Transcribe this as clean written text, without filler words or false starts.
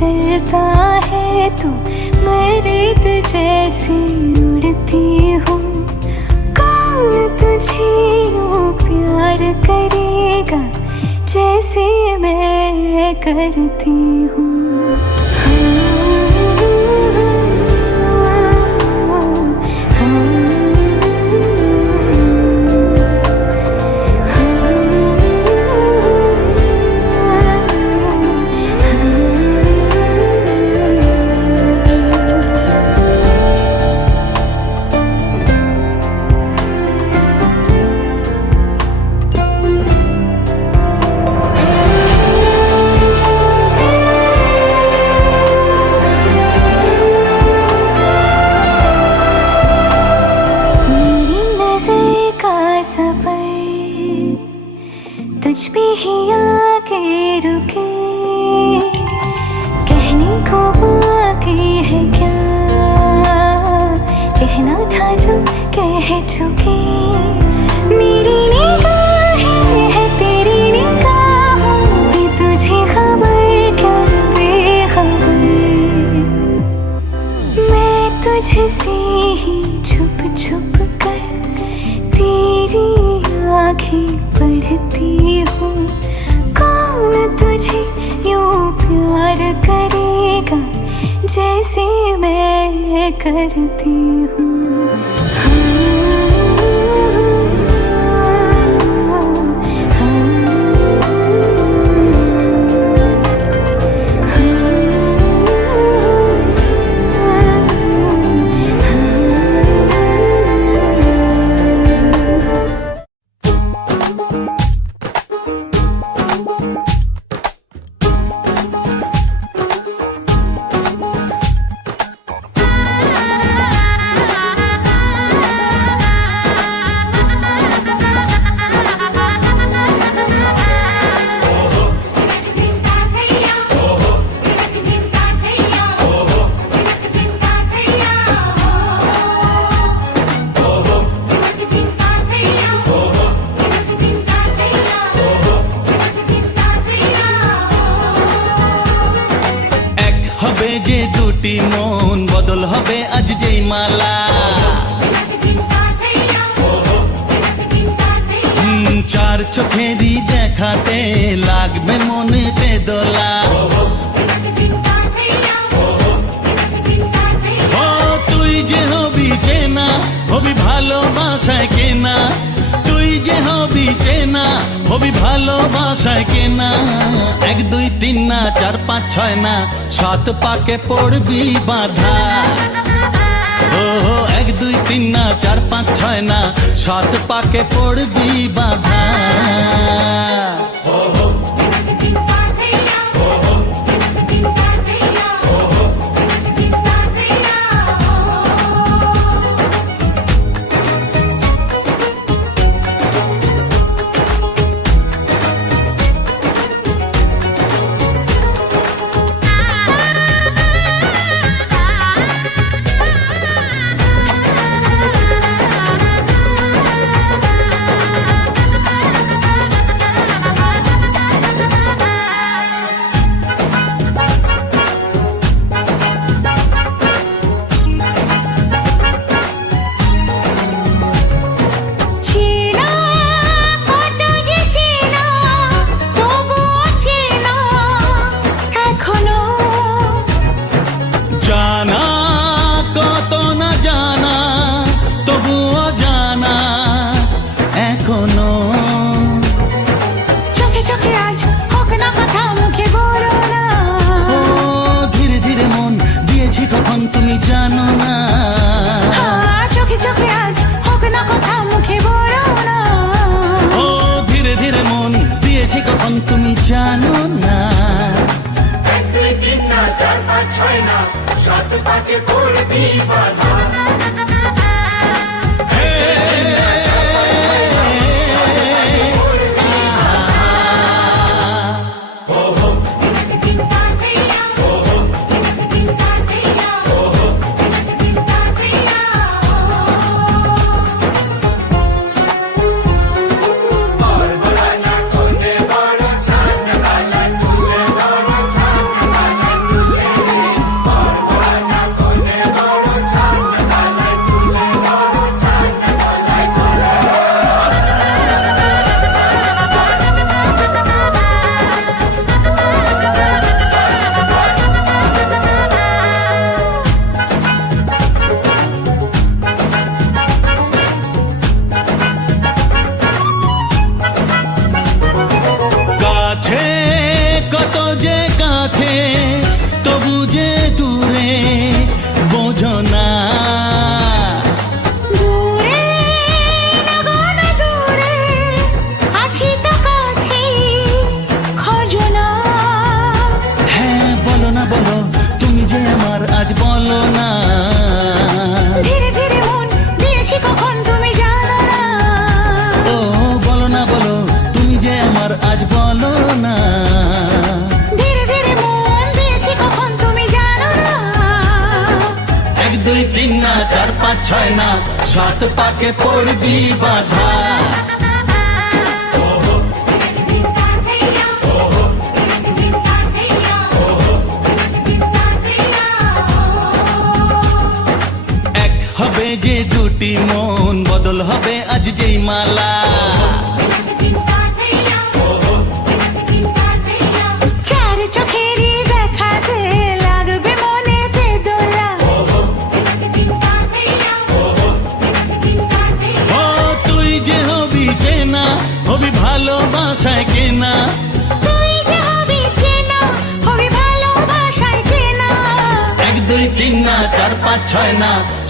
चलता है तू, मैं रेत जैसी उड़ती हूँ। कौन तुझे यूँ प्यार करेगा जैसे मैं करती हूँ। तुझ पे ही आके रुके, कहने को बाकी है क्या, कहना था जो कह चुके। मेरी निगाहें है तेरी निगाहों की, तुझे खबर क्या बेखबर। मैं तुझसे ही छुप छुप कर तेरी आँखें पढ़ती हूँ। कौन तुझे यूँ प्यार करेगा जैसे मैं करती हूँ। যে দুটি মন বদল হবে আজ যেই মালা। চার চোখেরই দেখাতে লাগবে মনেতে দোলা। ও তুই যে হবি চেনা, হবি ভালোবাসায় কেনা। তুই যে হবি চেনা, হবি ভালোবাসায় কেনা। 1 2 3 না 4 5 6 না 7 পাকে পড়বি বাধা। ও 1 2 3 না 4 5 6 না 7 পাকে পড়বি বাধা। তুমি জানো না চোখে চোখে আজ হোক না কথা মুখে বলো না। ও ধীরে ধীরে মন দিয়েছি কখন তুমি জানো না। 1 2 3 না 4 5 6 না 7 পাকে পড়বি বাধা। যে কাছে তবু যে দূরে বোঝো না দূরে লাগান দূরে আছি তো কাছে খোঁজো না হ্যাঁ বলো না বলো তুমি যে আমার আজ বলো না ধীরে ধীরে মন দিয়েছি কখন তুমি জানো না ও বলো না বলো তুমি যে আমার আজ বলো না ধীরে ধীরে মন দিয়েছি কখন তুমি জানো না 1 2 3 না 4 5 6 না 7 পাকে পড়বি বাধা এক হবে যে দুটি মন বদল হবে আজ যেই মালা চার চোখেরই দেখাতে লাগবে মনেতে দোলা ও তুই যে হবি চেনা হবি ভালোবাসায় কেনা তুই যে হবি চেনা হবি ভালোবাসায় চেনা 1 2 3 না 4 5 6 না